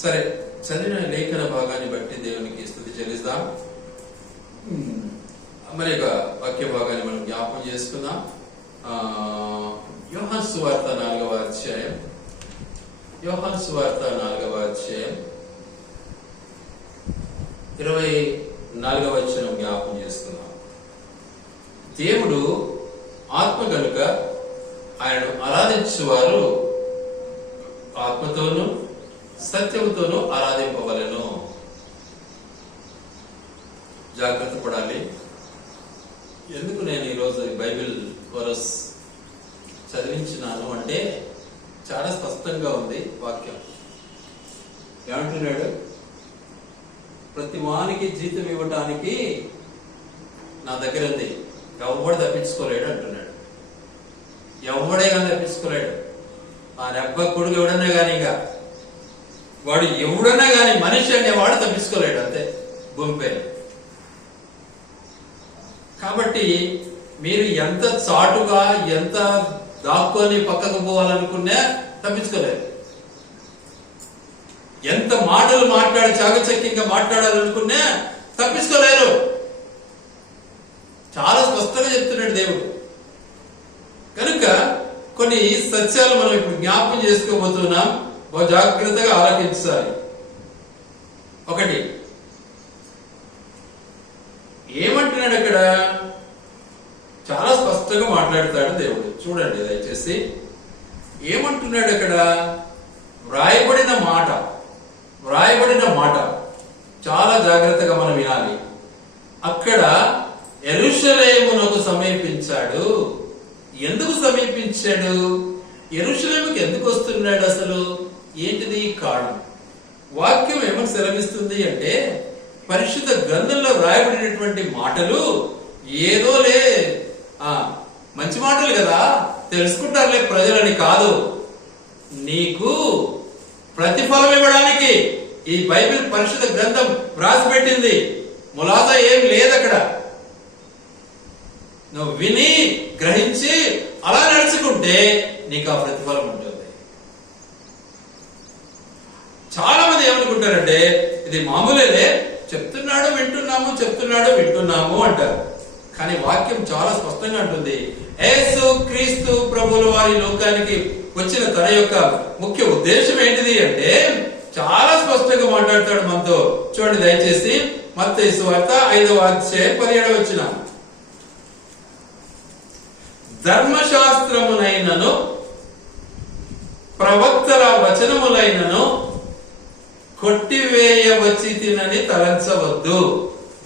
సరే, చదివిన లేఖన భాగాన్ని బట్టి దేవునికి స్తుతి చెల్లిస్తాం. మరి ఒక వాక్య భాగాన్ని మనం జ్ఞాపకం చేసుకుందాం. యోహాను సువార్త 4వ అధ్యాయం, యోహాను సువార్త 4వ అధ్యాయం 24వ వచనం జ్ఞాపకం చేసుకుందాం. దేవుడు ఆత్మ కనుక ఆయనను ఆరాధించువారు ఆత్మతోనూ సత్యముతోనూ ఆరాధింపవలెను. జాగ్రత్త పడాలి. ఎందుకు నేను ఈరోజు బైబిల్ కోరస్ చదివించినాను అంటే చాలా స్పష్టంగా ఉంది వాక్యం. ఏమంటున్నాడు? ప్రతి వానికి జీతం ఇవ్వటానికి నా దగ్గర ఉంది, ఎవడు తప్పించుకోలేడు అంటున్నాడు. ఎవడే కానీ తప్పించుకోలేడు. ఆ రెబ్బ కొడుకు ఎవడన్నా కానీ, ఇక వాడు ఎవడన్నా కానీ మనిషి అనేవాడు తప్పించుకోలేడు, అంతే భూమిపై. కాబట్టి మీరు ఎంత చాటుగా ఎంత దాక్కొని పక్కకు పోవాలనుకున్నా తప్పించుకోలేరు. ఎంత మాటలు మాట్లాడి చాకచక్యంగా మాట్లాడాలనుకున్నా తప్పించుకోలేరు. చాలా స్పష్టంగా చెప్తున్నాడు దేవుడు. కనుక కొన్ని సత్యాలు మనం ఇప్పుడు జ్ఞాపకం చేసుకోబోతున్నాం. బాగా జాగ్రత్తగా ఆలోచించాలి. ఒకటి, ఏమంటున్నాడు అక్కడ? చాలా స్పష్టంగా మాట్లాడతాడు దేవుడు. చూడండి దయచేసి. ఏమంటున్నాడు అక్కడ? వ్రాయబడిన మాట చాలా జాగ్రత్తగా మనం వినాలి. అక్కడ యెరూషలేమునకు సమీపించాడు. ఎందుకు సమీపించాడు? యెరూషలేముకి ఎందుకు వస్తున్నాడు? అసలు ఏంటిది కారణం? వాక్యం ఏమని సెలవిస్తుంది అంటే, పరిశుద్ధ గ్రంథంలో రాయబడినటువంటి మాటలు ఏదోలే మంచి మాటలు కదా, తెలుసుకుంటారులే ప్రజలని కాదు, నీకు ప్రతిఫలం ఇవ్వడానికి ఈ బైబిల్ పరిశుద్ధ గ్రంథం రాసిపెట్టింది. ములాజా ఏం లేదు అక్కడ. నువ్వు విని గ్రహించి అలా నడుచుకుంటే నీకు ఆ ప్రతిఫలం ఉంటుంది. చాలా మంది ఏమనుకుంటారంటే, ఇది మామూలేలే, చెప్తున్నాడు వింటున్నాము అంటారు. కానీ వాక్యం చాలా స్పష్టంగా అంటుంది. యేసు క్రీస్తు ప్రభువుల వారి లోకానికి వచ్చిన తన యొక్క ముఖ్య ఉద్దేశం ఏంటిది అంటే చాలా స్పష్టంగా మాట్లాడతాడు మనతో. చూడండి దయచేసి, మత్తయి సువార్త 5వ అధ్యాయం 17వ వచనం. ధర్మశాస్త్రమునైనను ప్రవక్తల వచనములైనను కొట్టివేయవచ్చి తినని తలంచవద్దు.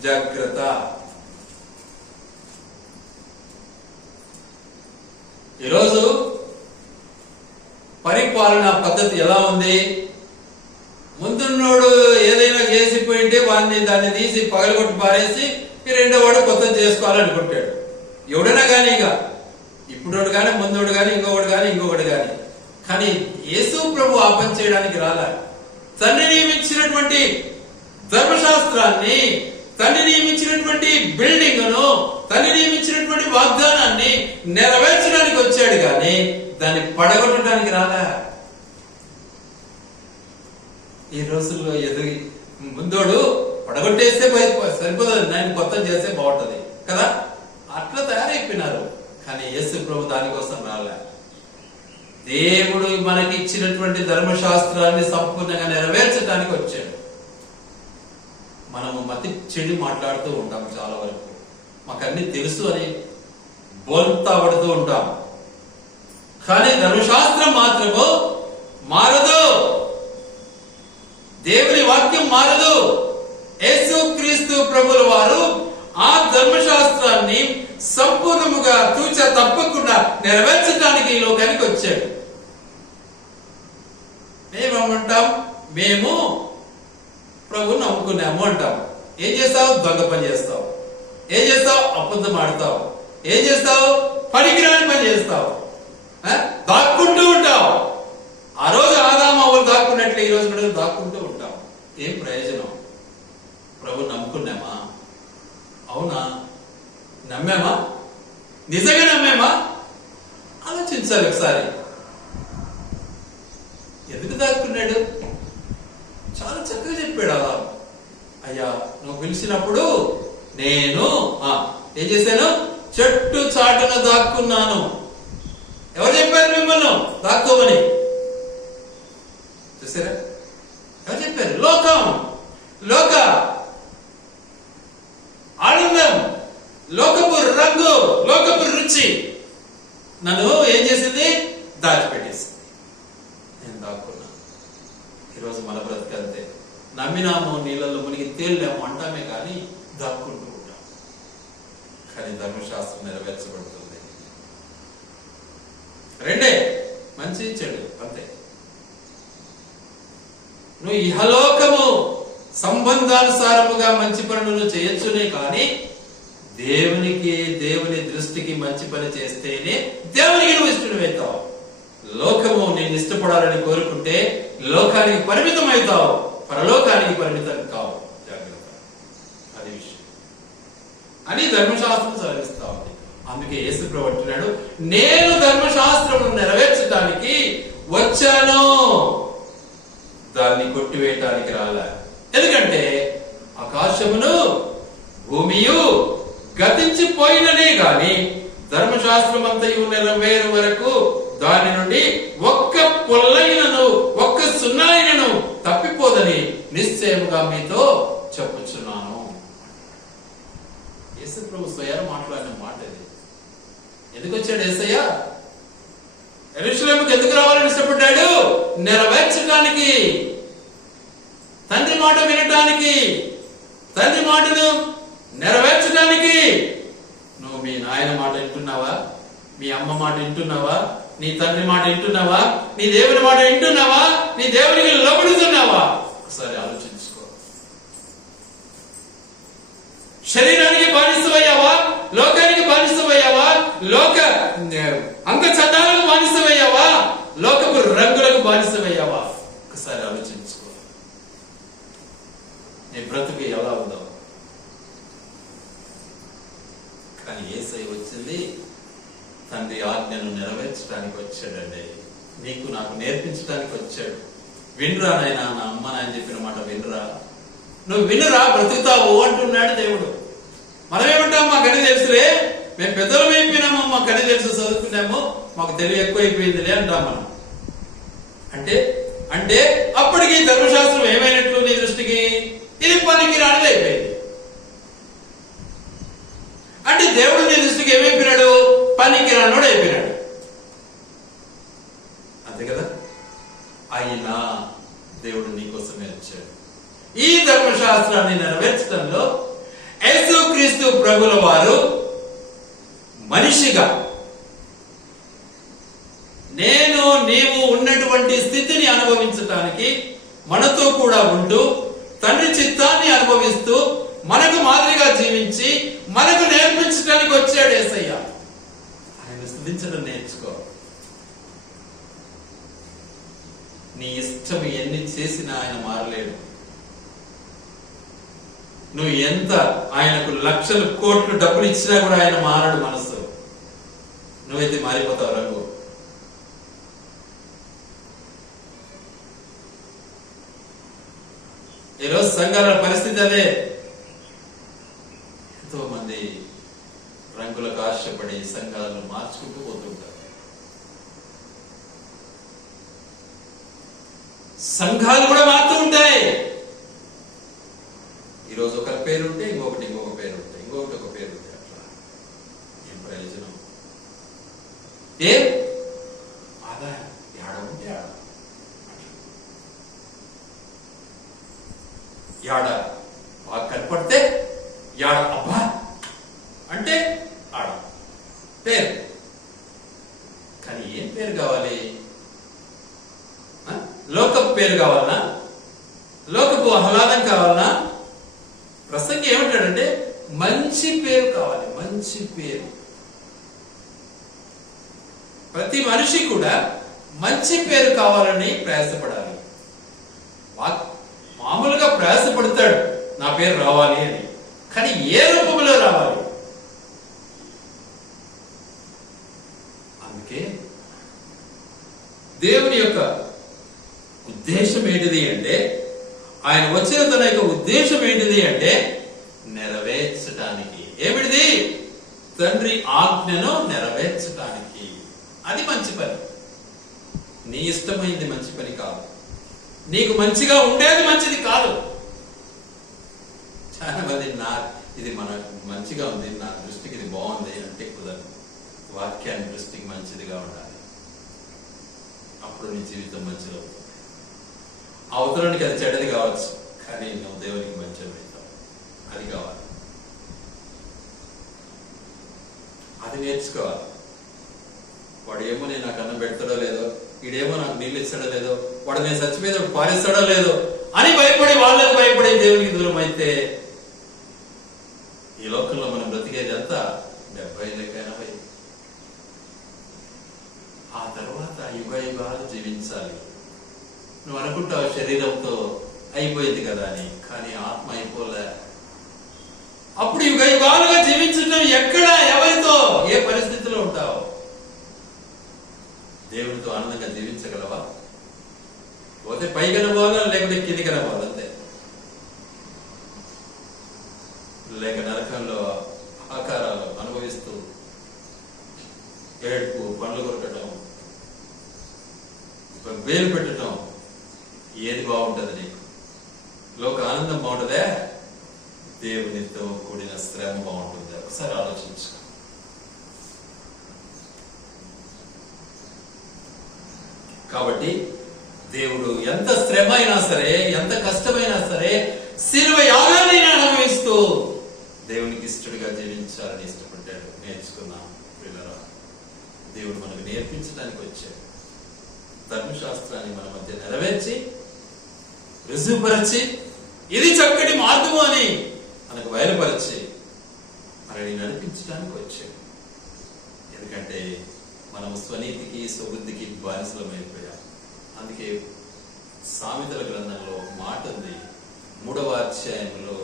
జాగ్రత్త. ఈరోజు పరిపాలన పద్ధతి ఎలా ఉంది? ముందున్నోడు ఏదైనా చేసిపోయింటే దాన్ని తీసి పగలగొట్టి పారేసి ఈ రెండో వాడు కొత్త చేసుకోవాలనుకుంటాడు. ఎవడైనా కానీ, ఇక ఇప్పుడోడు కానీ, ముందోడు కానీ, ఇంకొకటి కానీ. కానీ యేసు ప్రభు ఆ పని చేయడానికి రాలే. తండ్రి నియమించినటువంటి ధర్మశాస్త్రాన్ని, తండ్రి నియమించినటువంటి బిల్డింగ్ ను, తండ్రి నియమించినటువంటి వాగ్దానాన్ని నెరవేర్చడానికి వచ్చాడు కానీ దాన్ని పడగొట్టడానికి రాలే. ఈ రోజుల్లో ఎదురు ముందోడు పడగొట్టేస్తే సరిపోతుంది, దాన్ని కొత్త చేస్తే బాగుంటది కదా, అట్లా తయారైపోయినారు. కానీ యేసు ప్రభు దానికోసం రాలే. దేవుడు మనకి ఇచ్చినటువంటి ధర్మశాస్త్రాన్ని సంపూర్ణంగా నెరవేర్చడానికి వచ్చాడు. మనము మతి చెడు మాట్లాడుతూ ఉంటాం. చాలా వరకు మాకన్నీ తెలుసు అని బోల్తా పడుతూ ఉంటాం. కానీ ధర్మశాస్త్రం మాత్రము మారదు. దేవుని వాక్యం మారదు. యేసు క్రీస్తు ప్రభుల వారు ఆ ధర్మశాస్త్రాన్ని సంపూర్ణముగా తూచా తప్పకుండా నెరవేర్చడానికి ఈ లోకానికి వచ్చాడు. మేమేమంటాం? మేము ప్రభు నమ్ముకున్నాము అంటాం. ఏం చేస్తావు? దొంగ పని చేస్తావు. ఏం చేస్తావు? అబద్ధం ఆడతావు. ఏం చేస్తావు? పనికిరాని పని చేస్తావు. దాక్కుంటూ ఉంటావు. ఆ రోజు ఆదామవ్వలు దాక్కున్నట్లే ఈ రోజు కూడా దాక్కుంటూ ఉంటాం. ఏం ప్రయోజనం? ప్రభు నమ్ముకున్నామా? అవునా? నమ్మామా? నిజంగా నమ్మామా? ఆలోచించాలి ఒకసారి. ఎందుకు దాక్కున్నాడు? చక్కగా చెప్పాడు అలా. అయ్యా నువ్వు పిలిచినప్పుడు నేను ఏం చేశాను? చెట్టు చాటున దాక్కున్నాను. ఎవరు చెప్పారు మిమ్మల్ని దాక్కోమని? చూసారా? ఎవరు చెప్పారు? లోక ఆనందం, లోకపు రంగు, లోకపు రుచి నన్ను ఏం చేసింది? దాచిపెట్టేసింది. నేను దాక్కున్నాను. ఈరోజు మన బ్రతికంతే. నమ్మినాము, నీళ్ళలో మునిగి తేలినాము అంటామే కానీ దాక్కుంటూ ఉంటాం. కానీ ధర్మశాస్త్రం నెరవేర్చబడుతుంది. రెండే, మంచి చెడు, అంతే. నువ్వు ఇహలోకము సంబంధానుసారముగా మంచి పనులను చేయొచ్చునే కానీ దేవుని దృష్టికి మంచి పని చేస్తేనే దేవునికి నువ్వు ఇష్టమవుతావు. లోకము నేను ఇష్టపడాలని కోరుకుంటే లోకానికి పరిమితం అవుతావు, పరలోకానికి పరిమితం కావు. జాగ్రత్త, అది విషయం అని ధర్మశాస్త్రం చదివిస్తా ఉంది. అందుకే యేసు ప్రభువు అంటున్నాడు, నేను ధర్మశాస్త్రమును నెరవేర్చడానికి వచ్చాను, దాన్ని కొట్టివేయటానికి రాలే. ఎందుకంటే ఆకాశమును భూమియు గతించిపోయిననే గాని ధర్మశాస్త్రం అంతయు నెరవేరు వరకు దాని నుండి ఒక్క పొల్లైనను ఒక్క సున్నాయినను తప్పిపోదని నిశ్చయముగా మీతో చెప్పుచున్నాను. యేసు ప్రభు స్వయాన మాట్లాడిన మాట ఇది. ఎందుకు వచ్చాడు యేసయ్య? యెరూషలేముకు ఎందుకు రావాలని ఇష్టపడ్డాడు? నెరవేర్చడానికి, తండ్రి మాట వినటానికి, తండ్రి మాటను నెరవేర్చడానికి. నువ్వు మీ నాయన మాట వింటున్నావా? మీ అమ్మ మాట వింటున్నావా? నీ తండ్రి మాట వింటున్నావా? నీ దేవుని మాట వింటున్నావా? నీ దేవునికి లోబడుతున్నావా? ఒకసారి ఆలోచించుకో. శరీరానికి బానిసమయ్యావా? లోకానికి బానిసమయ్యావా? లోక అంగచందాలకు బానిసమయ్యావా? లోకపు రంగులకు బానిసమయ్యావా? ఒకసారి ఆలోచించుకో. నీ బ్రతుకు ఎలా ఉందో. కానీ యేసయ్య వచ్చింది తండ్రి ఆజ్ఞను నెరవేర్చడానికి వచ్చాడండి. నీకు నాకు నేర్పించడానికి వచ్చాడు. వినరా నాయనా, నా అమ్మ నాయన చెప్పిన మాట వినరా, నువ్వు వినరా బ్రతుకుతావు అంటున్నాడు దేవుడు. మనమేమంటాం? మాకని తెలుసులే, మేము పెద్దలు అయిపోయినాము, మాకని తెలుసు, చదువుకున్నాము, మాకు తెలివి ఎక్కువైపోయిందిలే అంటాం మనం. అంటే అప్పటికి ధర్మశాస్త్రం ఏమైనట్లు నీ దృష్టికి? ఇది పనికి రానిది అయిపోయింది. అంటే దేవుడు నీ దృష్టికి ఏమైపోయినాడు? పనికి రానోడు అయిపోయినాడు. అంతే కదా? అయినా దేవుడు నీకోసమే వచ్చాడు. ఈ ధర్మశాస్త్రాన్ని నెరవేర్చడంలో యేసుక్రీస్తు ప్రభుల వారు మనిషిగా నీవు ఉన్నటువంటి స్థితిని అనుభవించటానికి మనతో కూడా ఉంటూ తండ్రి చిత్తాన్ని అనుభవిస్తూ మనకు మాదిరిగా జీవించి మనకు నేర్పించడానికి వచ్చాడు యేసయ్య. ఆయన స్తుతించడం నేర్చుకో. నీ ఇష్టం ఎన్ని చేసినా ఆయన మారలేడు. నువ్వు ఎంత ఆయనకు లక్షలు కోట్లు డబ్బులు ఇచ్చినా కూడా ఆయన మారడు మనసు. నువ్వైతే మారిపోతావు రంగు. ఈరోజు సంఘాల పరిస్థితి అదే. ఎంతో మంది రంగులకు ఆశపడి సంఘాలను మార్చుకుంటూ పోతుంటారు. సంఘాలు కూడా మారుతూ ఉంటాయి. ఈరోజు ఒక పేరు ఉంటే ఇంకొక పేరు ఉంటాయి, ఇంకొకటి ఒక పేరు ఉంటాయి. అట్లా ఏం ప్రయోజనం? ఆదాయం ఏడ ఉంటే యాడ బాగా కనపడితే యాడ అబ్బా అంటే ఆడ పేరు. కానీ ఏం పేరు కావాలి? లోకపు పేరు కావాలనా? లోకపు ఆహ్లాదం కావాలనా? ప్రసంగి ఏమంటాడంటే మంచి పేరు కావాలి. మంచి పేరు. ప్రతి మనిషి కూడా మంచి పేరు కావాలని ప్రయాసపడాలి. మామూలుగా ప్రయాసపడతాడు నా పేరు రావాలి అని, కానీ ఏ రూపంలో రావాలి? అందుకే దేవుని యొక్క ఉద్దేశం ఏంటిది అంటే ఆయన వచ్చిన తన యొక్క ఉద్దేశం ఏంటిది అంటే నెరవేర్చడానికి. ఏమిటిది? తండ్రి ఆజ్ఞను నెరవేర్చడానికి. అది మంచి పని. నీ ఇష్టమైంది మంచి పని కాదు, నీకు మంచిగా ఉండేది మంచిది కాదు. చాలా మంది ఇది మన మంచిగా ఉంది, నా దృష్టికి ఇది బాగుంది అంటే కుదరదు. వాక్యాన్ని దృష్టికి మంచిదిగా ఉండాలి, అప్పుడు నీ జీవితం మంచిగా అవుతుంది. అవతరానికి అది చెడ్డది కావచ్చు, కానీ నువ్వు దేవునికి మంచిగా అవుతావు. అది కావాలి, అది నేర్చుకోవాలి. వాడు ఏమో నేను నాకు అన్నం పెడతాడో లేదో, వీడేమో నాకు నీళ్ళు ఇస్తాడో లేదో, వాడు నేను చచ్చిపోయేది పారేస్తాడో లేదో అని భయపడి, వాళ్ళకి భయపడి దేవునికి దూరం అయితే ఈ లోకంలో మనం బ్రతికేది అంతా 70-80. ఆ తర్వాత యుగాలు జీవించాలి. నువ్వు అనుకుంటావు శరీరంతో అయిపోయింది కదా అని, కానీ ఆత్మ అయిపోలే. అప్పుడు యుగాలుగా జీవించడం ఎక్కడ, ఎవరితో, ఏ పరిస్థితిలో ఉంటావు? దేవునితో ఆనందంగా జీవించగలవా? పోతే పై కనబోవాలా, లేకపోతే కింది కనబోవాలి అంతే. లేక నరకంలో ఆకారాలు అనుభవిస్తూ ఏడుపు, పండ్లు కొరకటం, వేలు పెట్టడం, ఏది బాగుంటుంది నీకు? లోక ఆనందం బాగుంటుందే? దేవునితో కూడిన శ్రమ బాగుంటుంది. ఒకసారి ఆలోచించు. కాబట్టి దేవుడు ఎంత శ్రమ అయినా సరే, ఎంత కష్టమైనా సరే, శిలువ యాగాన్ని అనుభవిస్తూ దేవునికి ఇష్టడుగా జీవించాలని ఇష్టపడ్డాడు. నేర్చుకున్నాం పిల్లరా. దేవుడు మనకు నేర్పించడానికి వచ్చాడు. ధర్మశాస్త్రాన్ని మన మధ్య నెరవేర్చి, రుజువుపరచి, ఇది చక్కటి మార్గము అని మనకు బయలుపరిచి మనని నడిపించడానికి వచ్చాడు. ఎందుకంటే మనము స్వనీతికి, స్వబుద్ధికి బానిసలమైపోయాం. అందుకే సామెతల గ్రంథంలో మాట ఉంది, 3వ అధ్యాయంలో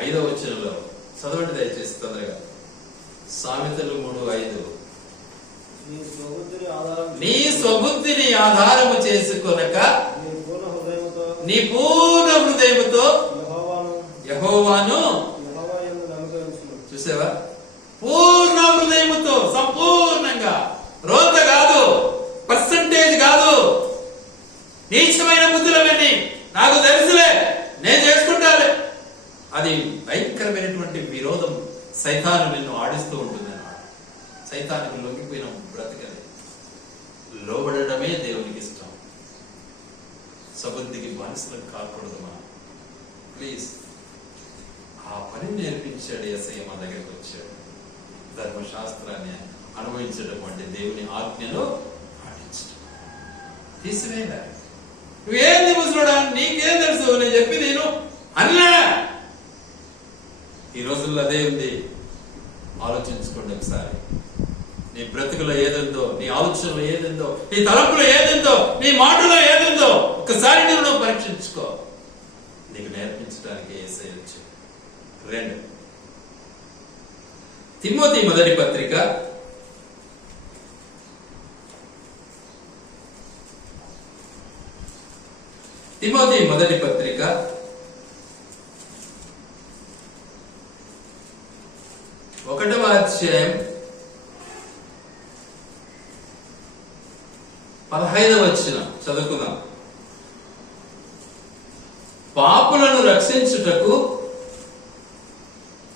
5వ వచనంలో. చదవండి దయచేసి తొందరగా. సామెతలు 3:5. నీ స్వబుద్ధిని ఆధారము చేసుకొనక నీ పూర్ణ హృదయముతో యెహోవాను. చూసావా? పూర్ణ హృదయముతో, సంపూర్ణంగా. రోత కాదు, పర్సంటేజ్ కాదు, నీచమైన బుద్ధులవన్నీ నాకు తెలుసులే, నేను చేసుకుంటాలే. అది భయంకరమైనటువంటి విరోధం. సైతాను నిన్ను ఆడిస్తూ ఉంటుంది అన్నమాట. సైతానికి లొంగిపోయిన బ్రతకలే. లోబడటమే దేవునికి ఇష్టం. సబుద్ధికి బానిసలకు కాకూడదు మనం. ప్లీజ్, ఆ పని నేర్పించాడు యేసయ్య. మా దగ్గరికి వచ్చాడు. ధర్మశాస్త్రాన్ని అనుభవించడం అంటే దేవుని ఆజ్ఞలో పాటించడం. తీసివేయాలి. నువ్వేంది ముసలుడా, నీకేం తెలుసు, నేను చెప్పి నేను అన్నా. ఈ రోజుల్లో అదే ఉంది. ఆలోచించుకోండి ఒకసారి. నీ బ్రతుకులో ఏదుందో, నీ ఆలోచనలో ఏదుందో, నీ తలంపులో ఏదుందో, నీ మాటలో ఏదుందో ఒకసారి నువ్వు పరీక్షించుకో. నీకు నేర్పించడానికి యేసయ్య వచ్చాడు. 2 తిమోతి మొదటి పత్రిక 1వ అధ్యాయం 15వ వచనం చదువుకుందాం. పాపులను రక్షించుటకు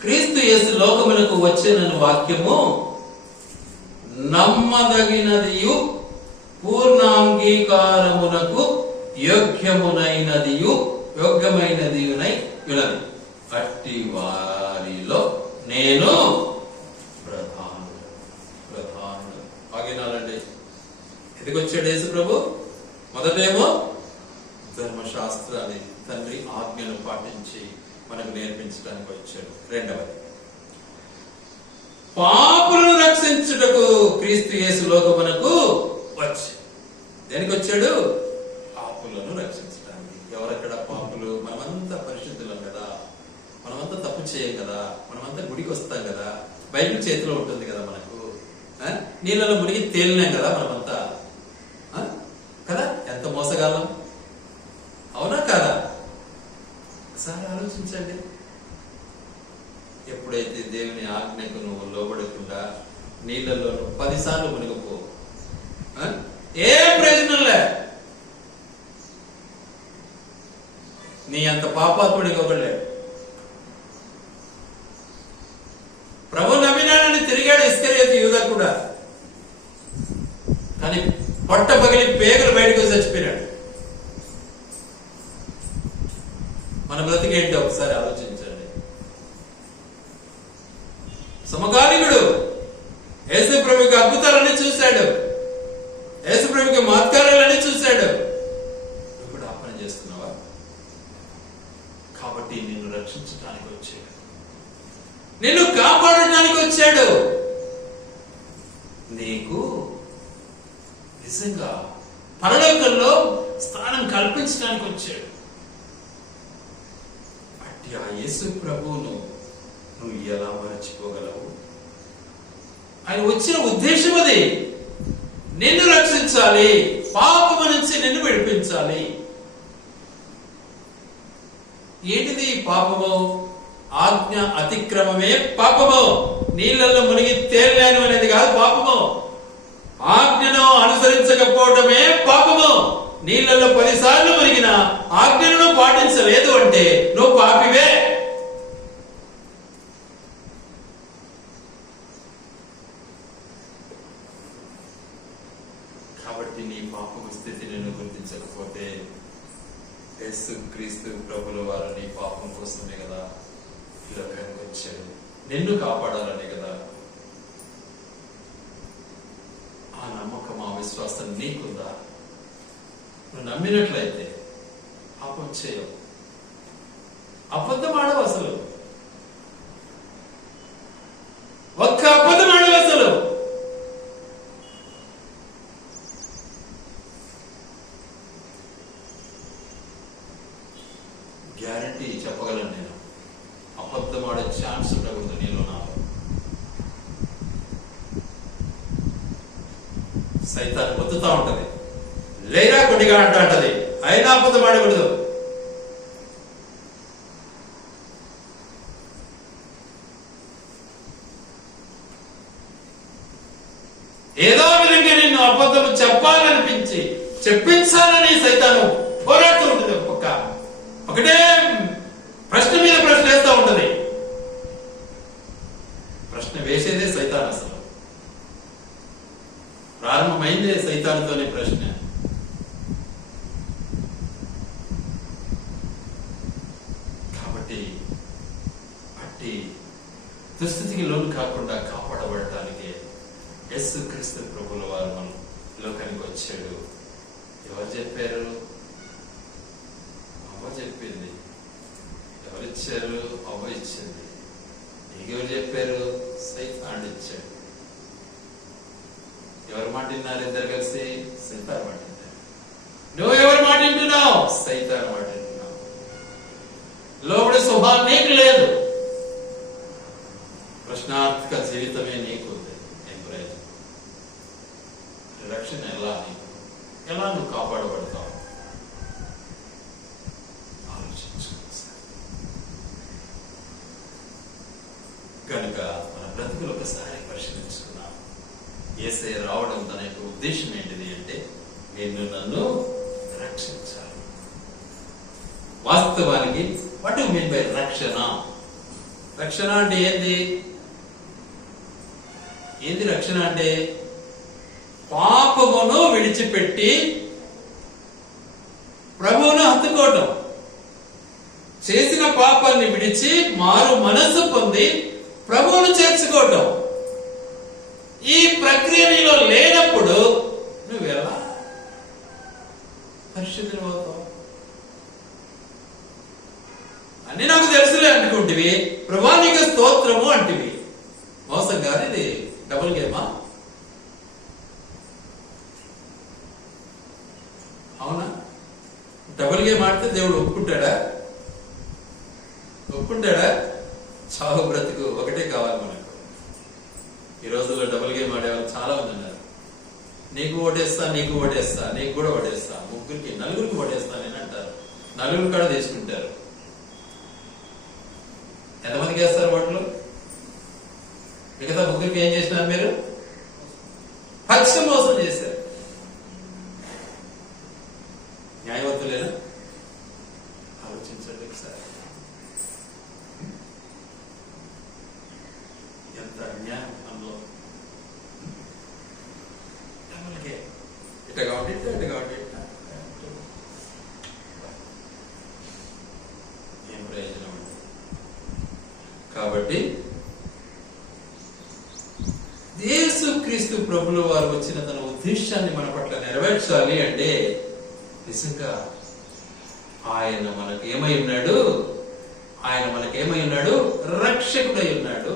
క్రీస్తు యేసు లోకమునకు వచ్చెనను వాక్యము నమ్మదగినదియు పూర్ణాంగీకారమునకు యోగ్యమైనదియునై ఉన్నది. అట్టి వారిలో నేను ప్రధానుడు. ఆగినాలండి. ఎందుకొచ్చాడు యేసు ప్రభు? మొదటేమో ధర్మశాస్త్రాన్ని, తండ్రి ఆజ్ఞను పాటించి మనకు నేర్పించడానికి వచ్చాడు. 2వది, పాపులను రక్షించుటకు క్రీస్తు యేసు లోకమునకు వచ్చి. దేనికి వచ్చాడు? పాపులను రక్షించడానికి. ఎవరక్కడ పాపులు? మనమంతా పరిశుద్ధులం కదా, మనమంతా తప్పు చేయం కదా, మనమంతా గుడికి వస్తాం కదా, బైబిల్ చేతిలో ఉంటుంది కదా మనకు. నీళ్ళలో మునిగి తేలినాం కదా మనమంతా కదా. ఎంత మోసగాలం, అవునా కాదా? ఆలోచించండి. ఎప్పుడైతే దేవుని ఆజ్ఞకు నువ్వు లోబడకుండా నీళ్ళలో 10 సార్లు మునిగిపో, ఏం ప్రయోజనంలే. నీ అంత పాపాత్ముడికి ఒకళ్ళే. ప్రభు నమ్మినాడని తిరిగాడు ఇస్కరియోతు యూదా కూడా, కానీ పొట్ట పగిలి పేగులు బయటకు చచ్చిపోయాడు. మన బ్రతికేంటి ఒకసారి ఆలోచించండి. సమకాలీనుడు యేసు ప్రభుకి అద్భుతాలన్నీ చూశాడు, యేసు ప్రభుకి మహత్కారాలన్నీ చూశాడు. నువ్వు కూడా ఆ పని చేస్తున్నావా? కాబట్టి నిన్ను రక్షించడానికి వచ్చాడు, నిన్ను కాపాడడానికి వచ్చాడు, నీకు నిజంగా పరలోకంలో స్థానం కల్పించడానికి వచ్చాడు. అట్టి ఆ యేసు ప్రభువును నువ్వు ఎలా మరచిపోగలవు? ఆయన వచ్చిన ఉద్దేశం అది, నిన్ను రక్షించాలి, పాపము నుంచి నిన్ను విడిపించాలి. ఏంటిది పాపము? ఆజ్ఞ అతిక్రమమే పాపము. నీళ్ళల్లో మునిగి తేలలేను అనేది కాదు పాపము. ఆజ్ఞను అనుసరించకపోవడమే పాపము. నీళ్ళల్లో 10 సార్లు మునిగిన ఆజ్ఞను పాటించలేదు అంటే నువ్వు పాపివే. కాబట్టి నీ పాపము స్థితిని నువ్వు గుర్తించకపోతే యేసు క్రీస్తు ప్రభుల వారు నీ పాపం కోసమే కదా లోకానికి వచ్చాడు, నిన్ను కాపాడాలని కదా. ఆ నమ్మకం, ఆ విశ్వాసం నీకుందా? నువ్వు నమ్మినట్లయితే పాపం చేయవు, అబద్ధం ఆడవు, అసలు ఒక్క అబద్ధం ఆడవు. అసలు గ్యారంటీ చెప్పగలను నేను, అబద్ధం ఆడే ఛాన్స్ ఉండకూడదు నీలో నాలో. సైతాన్ని పొద్దుతా ఉంటది, లేరా కొద్దిగా అంటది, అయినా అబద్ధం ఆడకూడదు. ఏదో విధంగా నిన్ను అబద్ధం చెప్పాలనిపించి చెప్పించాలని సైతాను పోరాడుతూ ఉంటుంది. ఒకటే ప్రశ్న మీద ప్రశ్న వేస్తూ ఉంటది. ప్రశ్న వేసేదే సైతాన్. అసలు ప్రారంభమైందే సైతానుతోనే ప్రశ్న. కాబట్టి అట్టి దుస్థితికి లోను కాకుండా కాపాడబడటానికి యేసు క్రీస్తు ప్రభుల వారు మనం లోకానికి వచ్చాడు. ఎవరు చెప్పారు? అవ్వ చెప్పింది. ఎవరిచ్చారు? అవ్వ ఇచ్చింది. నీకెవరు చెప్పారు? సైతానుడు ఇచ్చాడు. ఎవరు మాట విన్నారు? ఇద్దరు కలిసి సైతాను మాట వింటారు. నువ్వు ఎవరి మాట వింటున్నావు? సైతాను మాట వింటున్నావు. లోపలి స్వభావం నీకు లేదు. ప్రశ్నార్థక జీవితమే నీకు ఉంది. ఏం ప్రయోజనం? రక్షణ ఎలా నువ్వు కాపాడబడతావు? కనుక మన బ్రతుకులు ఒకసారి పరిశీలించుకున్నాం. యేసయ్య రావడం తన యొక్క ఉద్దేశం ఏంటిది అంటే నన్ను రక్షించాలి. వాస్తవానికి వాట్ యు మీన్ బై రక్షణ? రక్షణ అంటే ఏంది రక్షణ అంటే? పాపమును విడిచిపెట్టి ప్రభువును హత్తుకోవటం, చేసిన పాపాన్ని విడిచి మారు మనస్సు పొంది ప్రభువును చేర్చుకోవటం. ఈ ప్రక్రియ నీలో లేనప్పుడు నువ్వెలా పరిశుద్ధులు అవుతావు? అన్ని నాకు తెలుసులే అనుకుంటివి, ప్రభువా నీకు స్తోత్రము అంటివి. మోసం కాదు ఇది, డబుల్ గేమా? అవునా? డబుల్ గేమ్ ఆడితే దేవుడు ఒప్పుకుంటాడా? చావు బ్రతుకు ఒకటే కావాలి మనకు. ఈ రోజుల్లో డబుల్ గేమ్ ఆడేవాళ్ళు చాలా మంది ఉన్నారు. నీకు ఓటేస్తా, నీకు ఓటేస్తా, నీకు కూడా ఓటేస్తా, ముగ్గురికి 4గురికి ఓటేస్తా నేను అంటారు. 4గురు కూడా తీసుకుంటారు. ముగ్గురికి ఏం చేసినారు మీరు? పక్ష మోసం చేశారు. న్యాయవంతులేనా? ఆలోచించండి ఒకసారి. ఎంత అన్యాయం మనలో. ఎవరికే ఇటగా ఉండి ఇటగా ఉండి ఏం ప్రయోజనం ఉంది? కాబట్టి యేసుక్రీస్తు ప్రభుల వారు వచ్చిన తన ఉద్దేశాన్ని మన పట్ల నెరవేర్చాలి అంటే నిజంగా ఆయన మనకు ఏమై ఉన్నాడు? ఆయన మనకేమై ఉన్నాడు? రక్షకుడై ఉన్నాడు.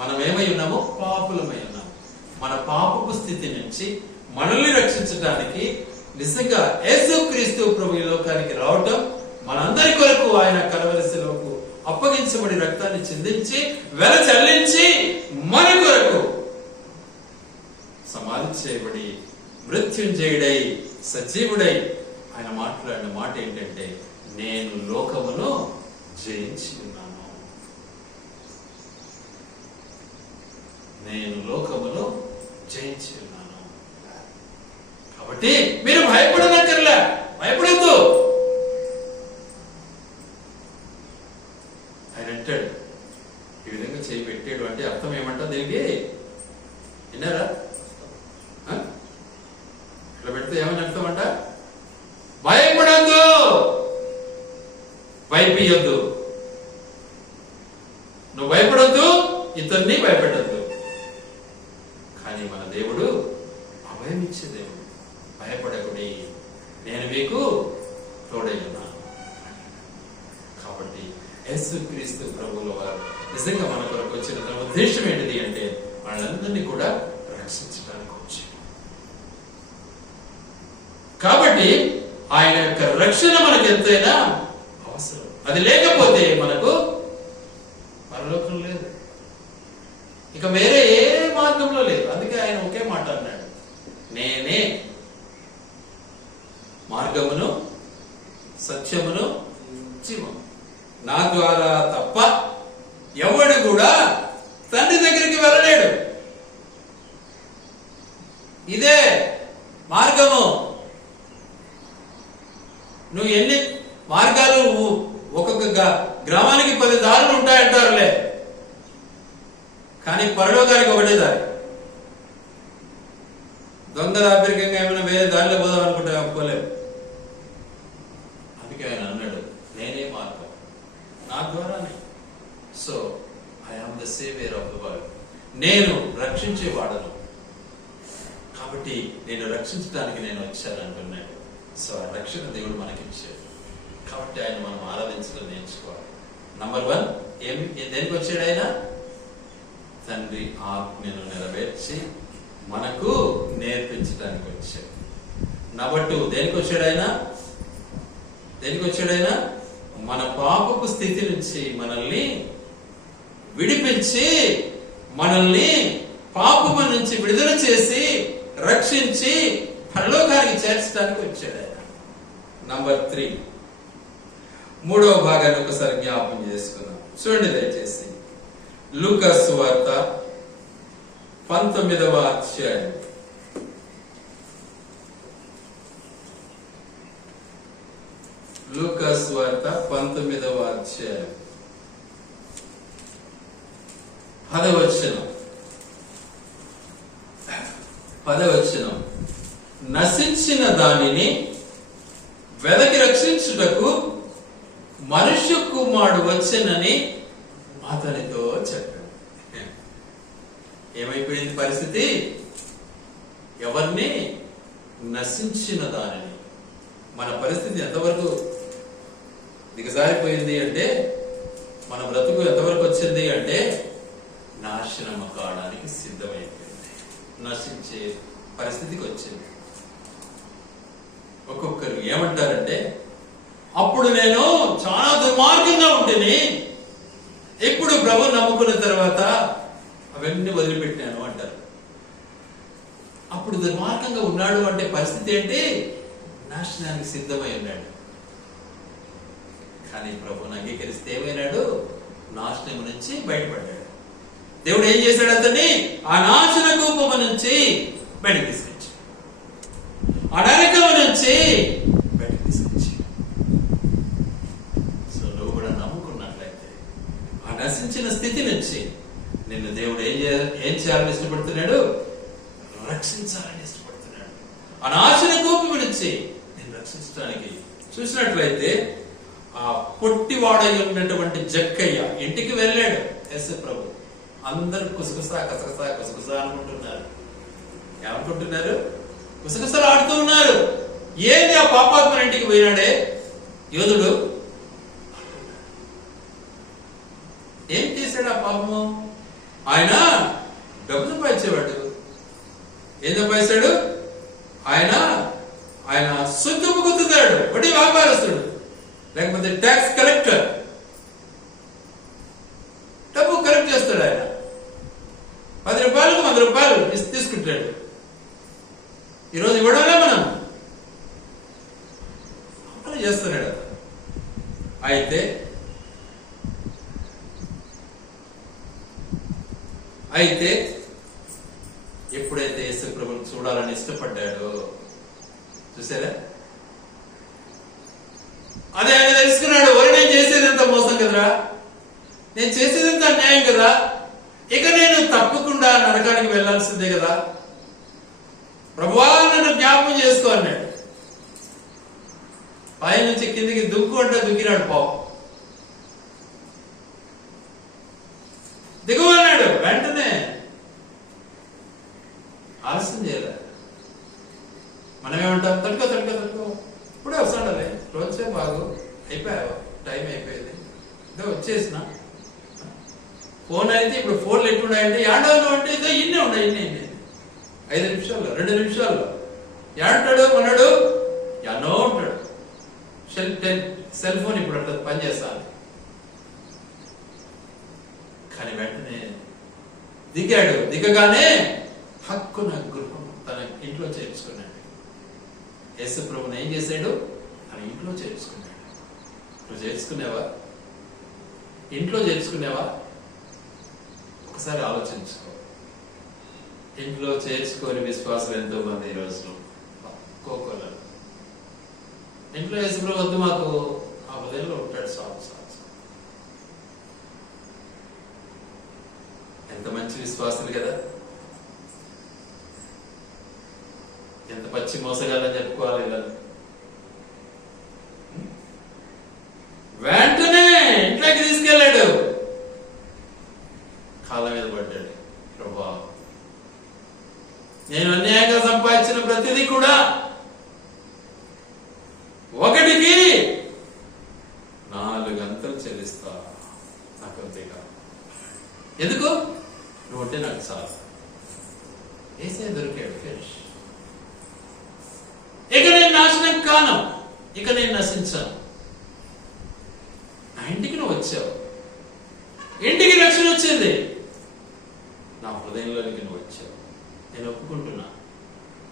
మనం ఏమై ఉన్నామో? పాపులమై ఉన్నాము. మన పాపపు స్థితి నుంచి మనల్ని రక్షించడానికి నిజంగా యేసుక్రీస్తు ప్రభు ఈ లోకానికి రావటం, మనందరి కొరకు ఆయన కలవరి శిలువకు అప్పగించబడి రక్తాన్ని చిందించి వెల చెల్లించి మన కొరకు సమాధి చేయబడి మృత్యుంజయుడై సజీవుడై ఆయన మాట్లాడిన మాట ఏంటంటే, నేను లోకమును జయించి ఉన్నాను. నేను లోకమును జయించి ఉన్నాను. కాబట్టి మీరు భయపడనక్కర్లే, భయపడద్దు. ఆయన అంటాడు, ఈ విధంగా చేయి పెట్టాడు అంటే అర్థం ఏమంటా దీనికి? విన్నారా? ఇట్లా పెడితే ఏమని అర్థం అంట? భయపడద్దు, భయపీయొద్దు. నువ్వు భయపడద్దు, ఇతన్ని భయపెట్టద్దు. కానీ మన దేవుడు అభయం ఇచ్చే దేవుడు. భయపడకుడి, నేను మీకు తోడై ఉన్నాను. కాబట్టి యేసుక్రీస్తు ప్రభువుల వారు నిజంగా మన కొరకు వచ్చిన తన ఉద్దేశం ఏంటిది అంటే, వాళ్ళందరినీ కూడా రక్షించడానికి వచ్చాడు. కాబట్టి ఆయన యొక్క రక్షణ మనకు ఎంతైనా అవసరం. అది లేకపోతే మనకు పరలోకం లేదు, ఇక వేరే ఏ మార్గంలో లేదు. అందుకే ఆయన ఒకే మాట అన్నాడు, నేనే మార్గమును సత్యమును జీవము, నా ద్వారా తప్ప ఎవడు కూడా తండ్రి దగ్గరికి వెళ్ళలేడు. ఇదే మార్గము. నువ్వు ఎన్ని మార్గాలు, ఒక్కొక్క గ్రామానికి 10 దారులు ఉంటాయంటారులే, కానీ పరలోకానికి ఒకటే దారి. దొంగ దాపరికంగా ఏమైనా వేరే దారిలో పోదాం అనుకుంటే ఒప్పుకోలేము. అందుకే ఆయన అన్నాడు, నేనే మార్గం, నా ద్వారానే. So I am the saviour of the world. నేను రక్షించేవాడను, కాబట్టి నేను రక్షించడానికి నేను వచ్చాను అంటున్నాడు. సో ఆ రక్షణ దేవుడు మనకిచ్చాడు. కాబట్టి ఆయన మనం ఆరాధించడం నేర్చుకోవాలి. నంబర్ 1 దేనికి వచ్చాడు ఆయన? తండ్రి ఆజ్ఞను నెరవేర్చి మనకు నేర్పించడానికి వచ్చాడు. నంబర్ 2 దేనికి వచ్చాడు ఆయన? దేనికి వచ్చాడు ఆయన? మన పాపపు స్థితి నుంచి మనల్ని విడిపించి, మనల్ని పాపము నుంచి విడుదల చేసి రక్షించి పరలోకానికి చేర్చడానికి వచ్చాడు ఆయన. నంబర్ 3 మూడవ భాగాన్ని ఒకసారి జ్ఞాపకం చేసుకున్నాం. చూడండి దయచేసి, లూకా సువార్త 19వ అధ్యాయం. లూకా సువార్త 19వ అధ్యాయం 10వ వచనం. నశించిన దానిని వెదకి రక్షించుటకు మనుష్య కుమారుడు వచ్చెనని అతనితో చెప్పాడు. ఏమైపోయింది పరిస్థితి? ఎవరిని? నశించిన దానిని. మన పరిస్థితి ఎంతవరకు దిగజారిపోయింది అంటే, మన బ్రతుకు ఎంతవరకు వచ్చింది అంటే, నాశనం కావడానికి సిద్ధమైపోయింది, నశించే పరిస్థితికి వచ్చింది. ఒక్కొక్కరు ఏమంటారంటే, అప్పుడు నేను చాలా దుర్మార్గంగా ఉంటేనే, ఇప్పుడు ప్రభు నమ్ముకున్న తర్వాత అవన్నీ వదిలిపెట్టాను అంటారు. అప్పుడు దుర్మార్గంగా ఉన్నాడు అంటే పరిస్థితి ఏంటి? నాశనానికి సిద్ధమై ఉన్నాడు. కానీ ప్రభుని అంగీకరిస్తే ఏమైనాడు? నాశనం నుంచి బయటపడ్డాడు. దేవుడు ఏం చేశాడు? అతన్ని ఆ నాశన కూపము నుంచి బయటకు తీసుకొచ్చి, ఆ నరకము నుంచి బయటకు తీసుకొచ్చి. సో నువ్వు కూడా నమ్ముకున్నట్లయితే ఆ నశించిన స్థితి నుంచి నిన్ను దేవుడు ఏం చేయాలని ఇష్టపడుతున్నాడు? రక్షించాలని ఇష్టపడుతున్నాడు. ఆ నాశన కూపము నుంచి నేను రక్షించడానికి. చూసినట్లయితే ఆ పొట్టివాడై ఉన్నటువంటి జక్కయ్య ఇంటికి వెళ్ళాడు యేసు ప్రభు. అందరూ కుసగుసా కసగసా కుసగుసా అనుకుంటున్నారు. ఏమనుకుంటున్నారు? కుసగుసలు ఆడుతూ ఉన్నారు. ఏంది ఆ పాపాత్మ ఇంటికి పోయినాడే యోధుడు? ఏం చేశాడు ఆ పాపము? ఆయన డబ్బు సంపాదించేవాడు. ఏం సంపాదిస్తాడు ఆయన? ఆయన సొత్తుపు గుర్తుతాడు, వడ్డీ వ్యాపారస్తుడు, లేకపోతే ట్యాక్స్ కలెక్టర్. డబ్బు కలెక్ట్ చేస్తాడు ఆయన. 10 రూపాయలకు 100 రూపాయలు తీసుకుంటాడు. ఈరోజు ఇవ్వడంలో మనం అమలు చేస్తున్నాడు. అయితే ఎప్పుడైతే యేసు ప్రభువుని చూడాలని ఇష్టపడ్డాడో, చూసారా, అదే ఆయన తెలుసుకున్నాడు. నేను చేసేదంతా మోసం కదరా, నేను చేసేదంతా అన్యాయం కదా, ఇక నేను తప్పకుండా నరకానికి వెళ్లాల్సిందే కదా, ప్రభువా నన్ను జ్ఞాపకం చేసుకో అన్నాడు. పై నుంచి కిందికి దుక్కు అంటే దుక్కినాడు పావు. దిగువన్నాడు. వెంటనే ఆలస్యం చేయలే. మనమేమంటాం? తట్టుకో ఇప్పుడే వస్తాడలే, రోజే బాగు అయిపోయావు, టైం అయిపోయింది, ఇదో వచ్చేసిన. ఫోన్ అయితే ఇప్పుడు ఫోన్లు ఎట్లున్నాయంటే ఏండో అంటే ఇదో ఇన్నే ఉన్నాయి, ఇన్ని 5 నిమిషాల్లో 2 నిమిషాల్లో ఏమంటాడు మనడు? ఎన్నో ఉంటాడు. సెల్ ఫోన్ ఇప్పుడు అట్లా పనిచేస్తాను. కానీ వెంటనే దిగగానే హక్కున గృహం తన ఇంట్లో చేర్చుకున్నాడు. యేసు ప్రభువుని ఏం చేశాడు? తన ఇంట్లో చేర్చుకున్నాడు. నువ్వు చేర్చుకునేవా? ఇంట్లో చేర్చుకునేవా? ఒకసారి ఆలోచించుకో. ఇంట్లో చేర్చుకోని విశ్వాసం ఎంతో మంది ఈ రోజులో కోకోలు. ఇంట్లో యేసు ప్రభు వద్దు మాకు, ఆ ఉదయంలో ఉంటాడు. ఎంత మంచి విశ్వాసులు కదా, ఎంత పచ్చి మోసగాలని చెప్పుకోవాలి ఇలా. వెంటనే ఇంట్లోకి తీసుకెళ్ళాడు. కాళ్ళ మీద పడ్డాడు. ప్రభువా, నేను అన్యాయంగా సంపాదించిన ప్రతిదీ కూడా 1కి 4 గంటలు చెల్లిస్తా, నాకు అంతేగా. ఎందుకు? నువ్వు ఉంటే నాకు చాలు. ఏసే దొరికాడు. ఫినిష్. ఇక నేను నాశనం కాను, ఇక నేను నశించాను. నా ఇంటికి నువ్వు వచ్చావు, ఇంటికి రక్షణ వచ్చింది. నా హృదయంలోనికి నువ్వు వచ్చావు. నేను ఒప్పుకుంటున్నా,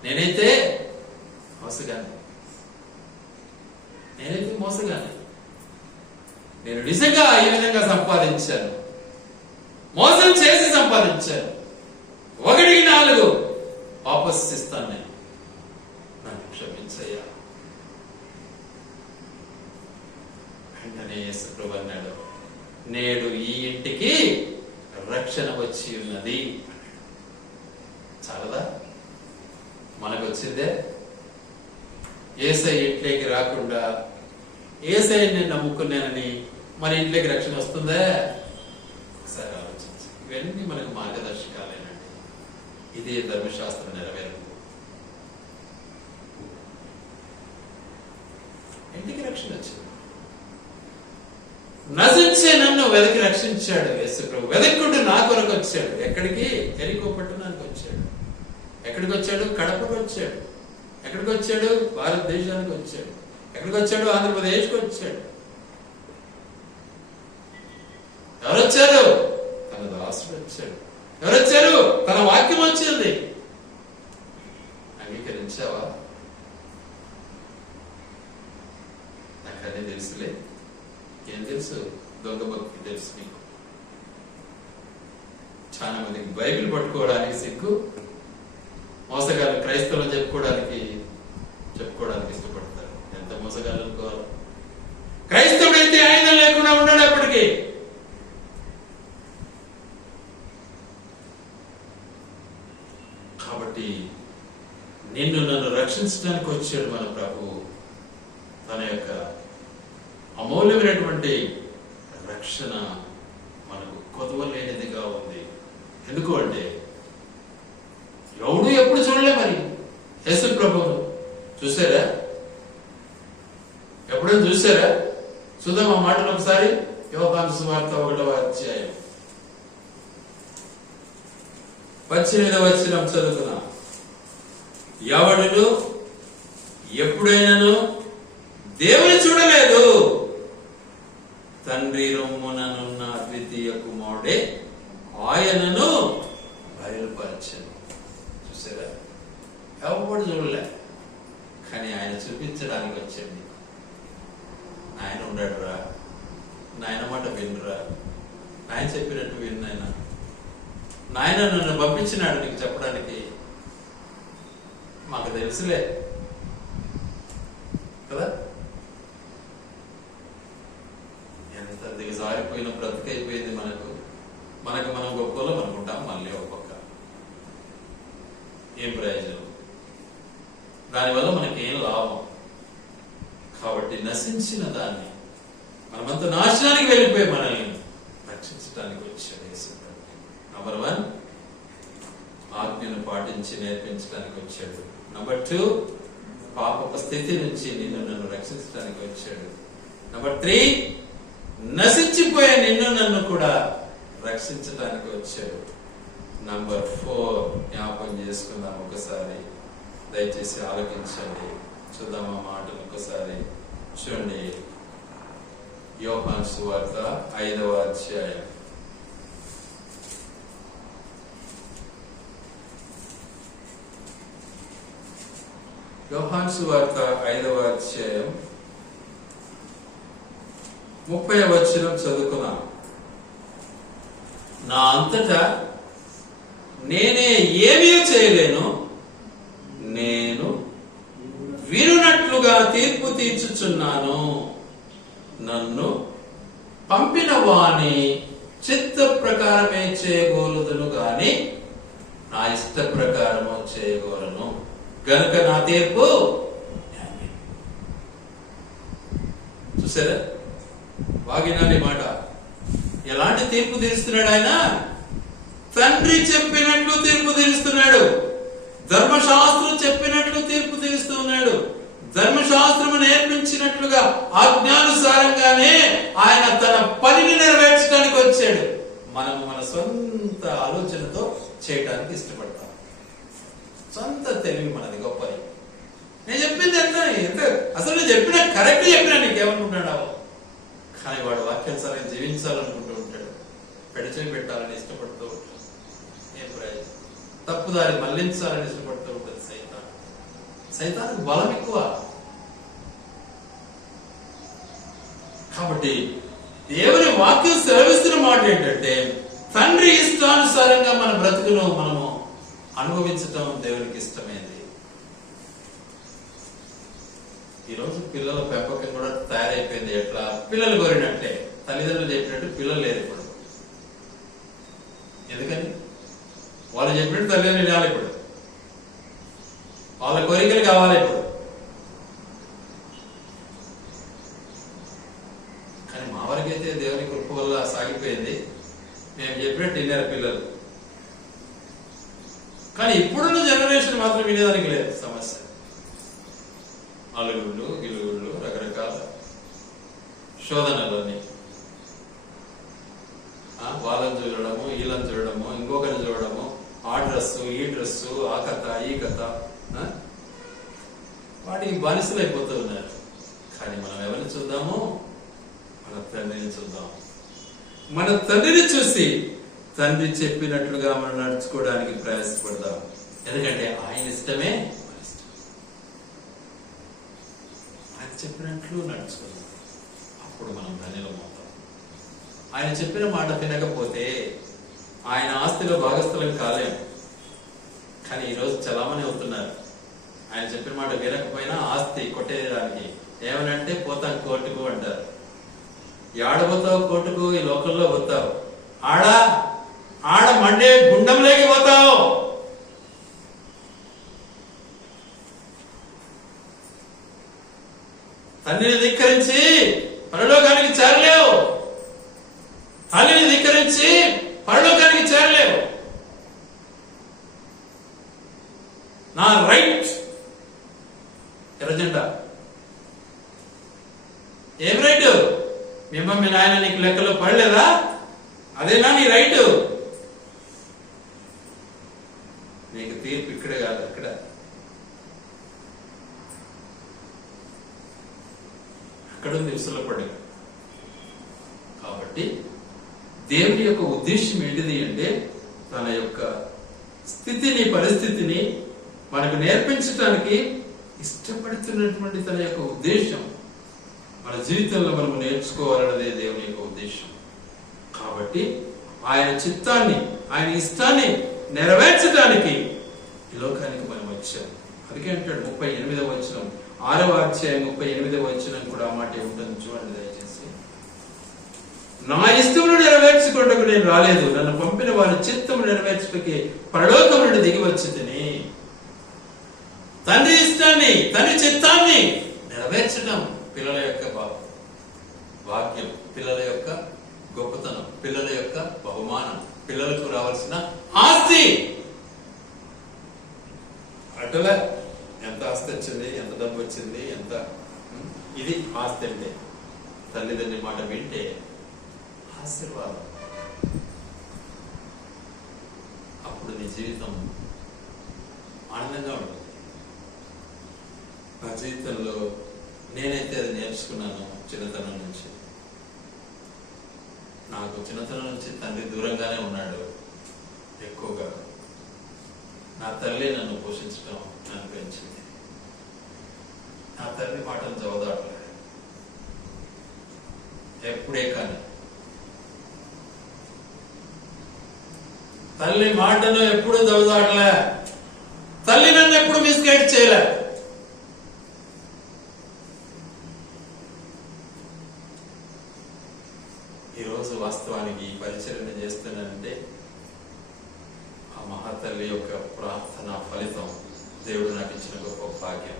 నేనైతే మోసగానే, నేను నిజంగా ఈ విధంగా సంపాదించాను, మోసం చేసి సంపాదించాను. 1కి 4 వాపస్ ఇస్తాను, నేను నన్ను క్షమించయ్యా. వెంటనే యేసు ప్రభు అన్నాడు, నేడు ఈ ఇంటికి రక్షణ వచ్చి ఉన్నది. చాలదా? మనకు వచ్చిందే. యేసయ్య ఇంట్లోకి రాకుండా యేసయ్యని నేను నమ్ముకున్నానని మన ఇంట్లోకి రక్షణ వస్తుందా? ఒకసారి ఆలోచించి. ఇవన్నీ మనకు మార్గదర్శకాలేనండి. ఇదే ధర్మశాస్త్రం నెరవేరు. ఇంటికి రక్షణ వచ్చింది. నశించే నన్ను వెతికి రక్షించాడు యేసు ప్రభు. వెతుక్కుంటూ నా కొరకు వచ్చాడు. ఎక్కడికి? ఎరికో పట్టణానికి వచ్చాడు. ఎక్కడికి వచ్చాడు? కడపకు వచ్చాడు. ఎక్కడికి వచ్చాడు? భారతదేశానికి వచ్చాడు. ఎక్కడికి వచ్చాడు? ఆంధ్రప్రదేశ్కి వచ్చాడు. ఎవరొచ్చారు? తన దాసుడు వచ్చాడు. ఎవరొచ్చారు? తన వాక్యం వచ్చింది. అంగీకరించావా? నాకన్నీ తెలుసులే. ఏం తెలుసు? దొంగ భక్తి తెలుసు నీకు. చాలా మందికి బైబిల్ పట్టుకోవడానికి సిగ్గు, మోసగాళ్ళు క్రైస్తవులు చెప్పుకోవడానికి ఇష్టపడతారు. ఎంత మోసగాళ్ళు అనుకోవాలి. క్రైస్తవుడైతే ఆయుధం లేకుండా ఉన్నాడు అప్పటికి. కాబట్టి నిన్ను నన్ను రక్షించడానికి వచ్చాడు మన ప్రభు. తన యొక్క అమూల్యమైనటువంటి రక్షణ మనకు కొదవలేనిదిగా ఉంది. ఎందుకు అంటే ఎవడు ఎప్పుడు చూడలే. మరి యేసు ప్రభువును చూసారా? ఎప్పుడైనా చూసారా? చూద్దాం ఆ మాటలు ఒకసారి. యోహాను సువార్త 1వ అధ్యాయం 18వ వచనం చదువుతున్నా. ఎవడును ఎప్పుడైనాను దేవుని చూడలేదు, తండ్రి రొమ్ముననున్న ద్వితీయ కుమారుడే ఆయనను బయలుపరచను. చూసారా? ఎవడు చూడలే, కానీ ఆయన చూపించడానికి వచ్చండి. ఆయన ఉన్నాడు రా, నాయన మాట వినరా, ఆయన చెప్పినట్టు విన్నాయన. నాయన నన్ను పంపించినాడు నీకు చెప్పడానికి. మాకు తెలుసులే కదా. ఎంత దిగజారిపోయిన బ్రతికైపోయింది మనకు మనం గొప్పలో అనుకుంటాం. మళ్ళీ ఒక పక్క ఏం ప్రయోజనం? దానివల్ల మనకేం లాభం? కాబట్టి నశించిన దాన్ని, మనమంతా నాశనానికి వెళ్ళిపోయి మనల్ని రక్షించడానికి వచ్చాడు యేసు. నంబర్ 1, ఆజ్ఞను పాటించి నేర్పించడానికి వచ్చాడు. నంబర్ 2, పాపపు స్థితి నుంచి నిన్ను నన్ను రక్షించడానికి వచ్చాడు. నంబర్ 3, నశించిపోయే నిన్ను నన్ను కూడా రక్షించడానికి వచ్చాడు. నంబర్ 4, జ్ఞాపకం చేసుకుందాం ఒకసారి. దయచేసి ఆలోచించండి. చూద్దాం ఆ మాటలు ఒకసారి. చూడండి, యోహాను సువార్త 5వ అధ్యాయం 30వ వచనం చదువుకున్నాం. నా అంతటా నేనే ఏమీ చేయలేను, నేను వినునట్లుగా తీర్పు తీర్చుచున్నాను. నన్ను పంపిన వాని చిత్త ప్రకారమే చేయగోలుదును గాని నా ఇష్ట ప్రకారము చేయగోలను. గనుక నా తీర్పు. చూసారా? బాగినాలి మాట. ఎలాంటి తీర్పు తీరుస్తున్నాడు ఆయన? తండ్రి చెప్పినట్లు తీర్పు తీరుస్తున్నాడు. ధర్మశాస్త్రం చెప్పినట్లు తీర్పు తీరుస్తున్నాడు. ధర్మశాస్త్రము నేర్పించినట్లుగా ఆజ్ఞానుసారంగానే ఆయన తన పనిని నెరవేర్చడానికి వచ్చాడు. మనం మన సొంత ఆలోచనతో చేయడానికి ఇష్టపడతాం. సొంత తెలివి మనది గొప్పది. నేను చెప్పింది ఎంత అసలు నేను చెప్పినా కరెక్ట్ చెప్పినా నీకేమనుకుంటున్నావు? కానీ వాడు వాక్యానుసారంగా జీవించాలనుకుంటూ ఉంటాడు. పెడిచేయి పెట్టాలని ఇష్టపడుతూ ఉంటాడు. ఏం ప్రయోజనం? తప్పుదారి మళ్లించాలని ఇష్టపడుతూ ఉంటుంది సైతానికి బలం ఎక్కువ. కాబట్టి దేవుని వాక్యం సెలవిస్తున్న మాట ఏంటంటే, తండ్రి ఇష్టానుసారంగా మన బ్రతుకును మనము అనుభవించటం దేవునికి ఇష్టమైంది. ఈరోజు పిల్లల పెంపకం కూడా తయారైపోయింది. ఎట్లా? పిల్లలు కోరినట్లే, తల్లిదండ్రులు చెప్పినట్టు పిల్లలు లేదు ఇప్పుడు. ఎందుకని? వాళ్ళు చెప్పినట్టు తల్లిదండ్రులు వినాలి ఇప్పుడు. వాళ్ళ కోరికలు కావాలి ఇప్పుడు. కానీ మా వరకైతే దేవుని కృప వల్ల సాగిపోయింది. మేము చెప్పినట్టు విన్నారు పిల్లలు. కానీ ఇప్పుడున్న జనరేషన్ మాత్రం వినేదానికి లేదు. సమస్య అలుగుళ్ళు గిలుగుళ్ళు, రకరకాల శోధనలన్నీ. వాళ్ళని చూడడము, వీళ్ళని చూడడము, ఇంకొకరిని చూడడము, ఆ డ్రెస్సు ఈ డ్రెస్సు, ఆ కథ ఈ కథ, వాటికి బానిసలు అయిపోతూ ఉన్నారు. కానీ మనం ఎవరిని చూద్దాము? మన తండ్రిని చూద్దాం. మన తండ్రిని చూసి తండ్రి చెప్పినట్లుగా మనం నడుచుకోవడానికి ప్రయాసపడదాం. ఎందుకంటే ఆయన ఇష్టమే మన ఇష్టం. ఆయన చెప్పినట్లు నడుచుకుందాం. అప్పుడు మనం ధన్యులం అవుతాం. ఆయన చెప్పిన మాట వినకపోతే ఆయన ఆస్తిలో భాగస్థులం కాలేము. కానీ ఈరోజు చలామణి అవుతున్నారు. ఆయన చెప్పిన మాట వినకపోయినా ఆస్తి కొట్టేయడానికి ఏమనంటే పోతాం కోర్టుకు అంటారు. ఏడబోతావు కోర్టుకు? ఈ లోకంలో పోతావు. ఆడ మండే గుండంలోకి పోతావు. తండ్రిని ధిక్కరించి పరలోకానికి చేరలేవు. తల్లిని ధిక్కరించి పరలోకానికి చేరలేవు. నా రైట్ ఎర్రజెండా. ఏం రైట్? మీ నాయన నీకు లెక్కలో పడలేదా? అదేనా నీ రైట్? నీకు తీర్పు ఇక్కడే కాదు, అక్కడ. అక్కడుంది ఉసలపడి. కాబట్టి దేవుని యొక్క ఉద్దేశం ఏంటిది అంటే తన యొక్క స్థితిని, పరిస్థితిని మనకు నేర్పించటానికి ఇష్టపడుతున్నటువంటి తన యొక్క ఉద్దేశం మన జీవితంలో మనము నేర్చుకోవాలన్నదే దేవుని యొక్క ఉద్దేశం. కాబట్టి ఆయన చిత్తాన్ని, ఆయన ఇష్టాన్ని నెరవేర్చడానికి ఈ లోకానికి మనం వచ్చాం. అందుకే అంటాడు 38వ వచనం, 6వ అధ్యాయం 38వ వచనం కూడా ఆ మాట ఉంటుంది. చూడండి దయచేసి. నా ఇష్టమును నెరవేర్చుకుంటకు నేను రాలేదు, నన్ను పంపిన వారి చిత్తము నెరవేర్చుటకి పరలోకం నుండి దిగి వచ్చితిని. తండ్రి ఇష్టాన్ని, తండ్రి చిత్తాన్ని నెరవేర్చడం పిల్లల యొక్క భాగ్యం, పిల్లల యొక్క గొప్పతనం, పిల్లల యొక్క బహుమానం, పిల్లలకు రావాల్సిన ఆస్తి. అటులా ఎంత ఆస్తి వచ్చింది, ఎంత డబ్బు వచ్చింది, ఎంత ఇది ఆస్తి అంటే తల్లిదండ్రి మాట వింటే ఆశీర్వాదం. అప్పుడు నీ జీవితం ఆనందంగా ఉంటుంది. నా జీవితంలో నేనైతే అది నేర్చుకున్నాను చిన్నతనం నుంచి. నాకు చిన్నతనం నుంచి తండ్రి దూరంగానే ఉన్నాడు ఎక్కువగా. నా తల్లి నన్ను పోషించడం, నన్ను పెంచింది. నా తల్లి మాటలు జవదాటలేదు ఎప్పుడే. కానీ తల్లి మాటను ఎప్పుడు జవదాటలే. తల్లి నన్ను ఎప్పుడు మిస్గైడ్ చేయలే. ఈరోజు వాస్తవానికి ఈ పరిచర్య చేస్తున్నానంటే ఆ మహాతల్లి యొక్క ప్రార్థన ఫలితం, దేవుడు నాకు ఇచ్చిన గొప్ప భాగ్యం.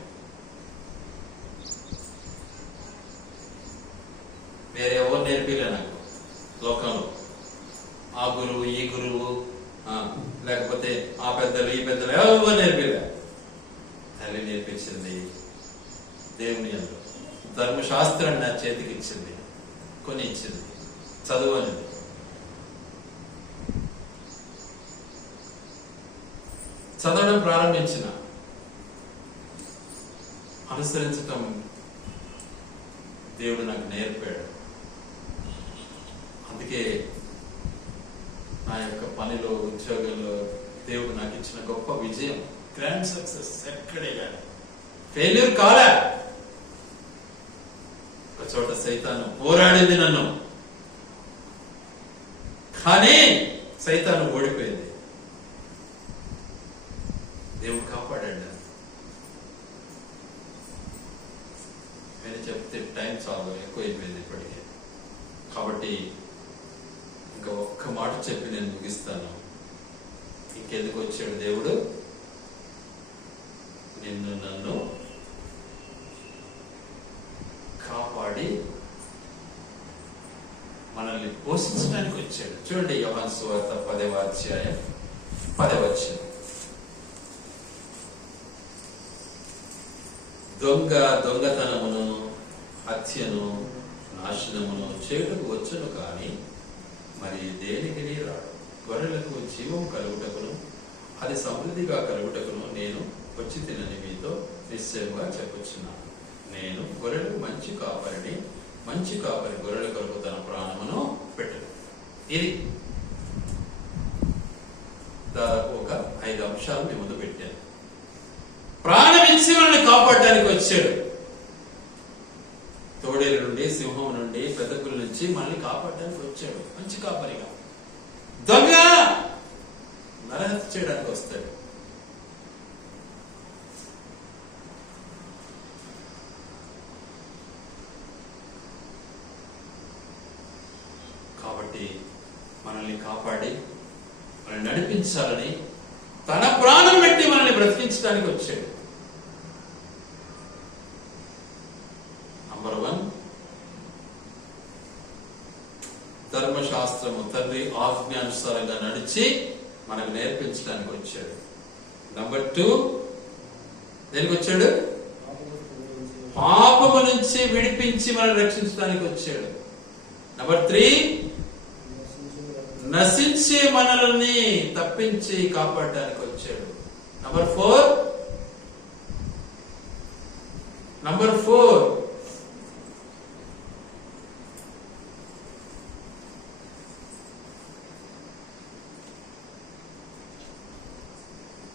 వేరే ఎవరు నేర్పిలే నాకు లోకంలో. ఆ గురువు, ఈ గురువు, లేకపోతే ఆ పెద్దలు, ఈ పెద్దలు ఎవరు నేర్పిలే. తల్లి నేర్పించింది. దేవుని యందు ధర్మశాస్త్రాన్ని నా చేతికి ఇచ్చింది, కొని ఇచ్చింది. చదువు అనేది చదవడం ప్రారంభించిన, అనుసరించటం దేవుడు నాకు నేర్పాడు. అందుకే నా యొక్క పనిలో, ఉద్యోగంలో దేవుడు నాకు ఇచ్చిన గొప్ప విజయం, గ్రాండ్ సక్సెస్. ఎక్కడే కానీ ఫెయిల్యూర్ కాలే. ఒక చోట సైతాను పోరాడింది నన్ను, కానీ సైతాను ఓడిపోయింది. దేవుడు కాపాడాడు. నేను చెప్తే టైం చాలా ఎక్కువైపోయింది ఇప్పటికే. కాబట్టి ఇంకా ఒక్క మాట చెప్పి నేను ముగిస్తాను. ఇంకెందుకు వచ్చాడు దేవుడు? నిన్ను నన్ను కాపాడి మనల్ని పోషించడానికి వచ్చాడు. చూడండి యోహాను సువార్త 10వ అధ్యాయం 10వ వచనం. దొంగతనమును, హత్యను, నాశనమును చేయుటకు వచ్చును కానీ మరి దేనికి రాడు. గొర్రెలకు జీవం కలుగుటకును అది సమృద్ధిగా కలుగుటకును నేను వచ్చి తినని మీతో నిశ్చయంగా చెప్పుచున్నాను. నేను గొర్రెలకు మంచి కాపరిని, మంచి కాపరి గొర్రెల కొరకు తన ప్రాణమును పెట్టడు. ఇది దాదాపు ఒక 5 అంశాలు మీ ముందు పెట్టాను. ప్రాణం ఇచ్చి మనల్ని కాపాడడానికి వచ్చాడు. తోడేలు నుండి, సింహం నుండి, పెద్దకుల నుంచి మనల్ని కాపాడడానికి వచ్చాడు మంచి కాపరిగా. దొంగ నరహత్య చేయడానికి వస్తాడు. కాబట్టి మనల్ని కాపాడి మనల్ని నడిపించాలని తన ప్రాణం పెట్టి మనల్ని బ్రతికించడానికి వచ్చాడు. నంబర్ 1, ధర్మశాస్త్రము తండ్రి ఆజ్ఞానుసారంగా నడిచి మనకు నేర్పించడానికి వచ్చాడు. నంబర్ 2, దేనికి వచ్చాడు? పాపము నుంచి విడిపించి మనం రక్షించడానికి వచ్చాడు. నంబర్ 3, నశించే మనల్ని తప్పించి కాపాడడానికి వచ్చాడు. నంబర్ 4,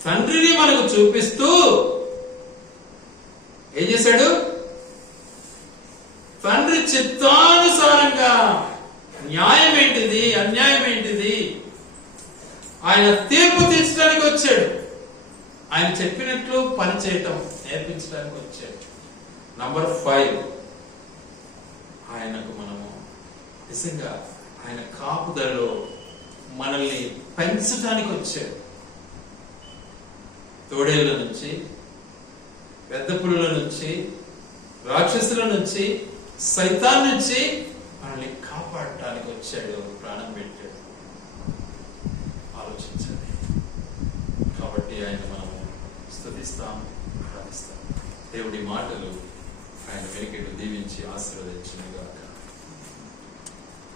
తండ్రిని మనకు చూపిస్తూ ఏం చేశాడు? తండ్రి చిత్తానుసారంగా న్యాయం ఏంటిది, అన్యాయం ఏంటిది, ఆయన తీర్పు తీర్చడానికి వచ్చాడు. ఆయన చెప్పినట్లు పని చేయటం నేర్పించడానికి వచ్చాడు. నంబర్ 5, ఆయనకు మనము నిజంగా ఆయన కాపుదలలో మనల్ని పెంచడానికి వచ్చాడు. తోడేళ్ల నుంచి, పెద్ద పులుల నుంచి, రాక్షసుల నుంచి, సైతాన్ నుంచి మనల్ని కాపాడటానికి వచ్చాడు. ప్రాణం పెట్టాడు. ఆలోచించండి. కాబట్టి ఆయన మనం స్తుతిస్తాం, ప్రార్థిస్తాం. దేవుడి మాటలు ఆయన వెనుకకు దీవించి ఆశీర్వదించును గాక.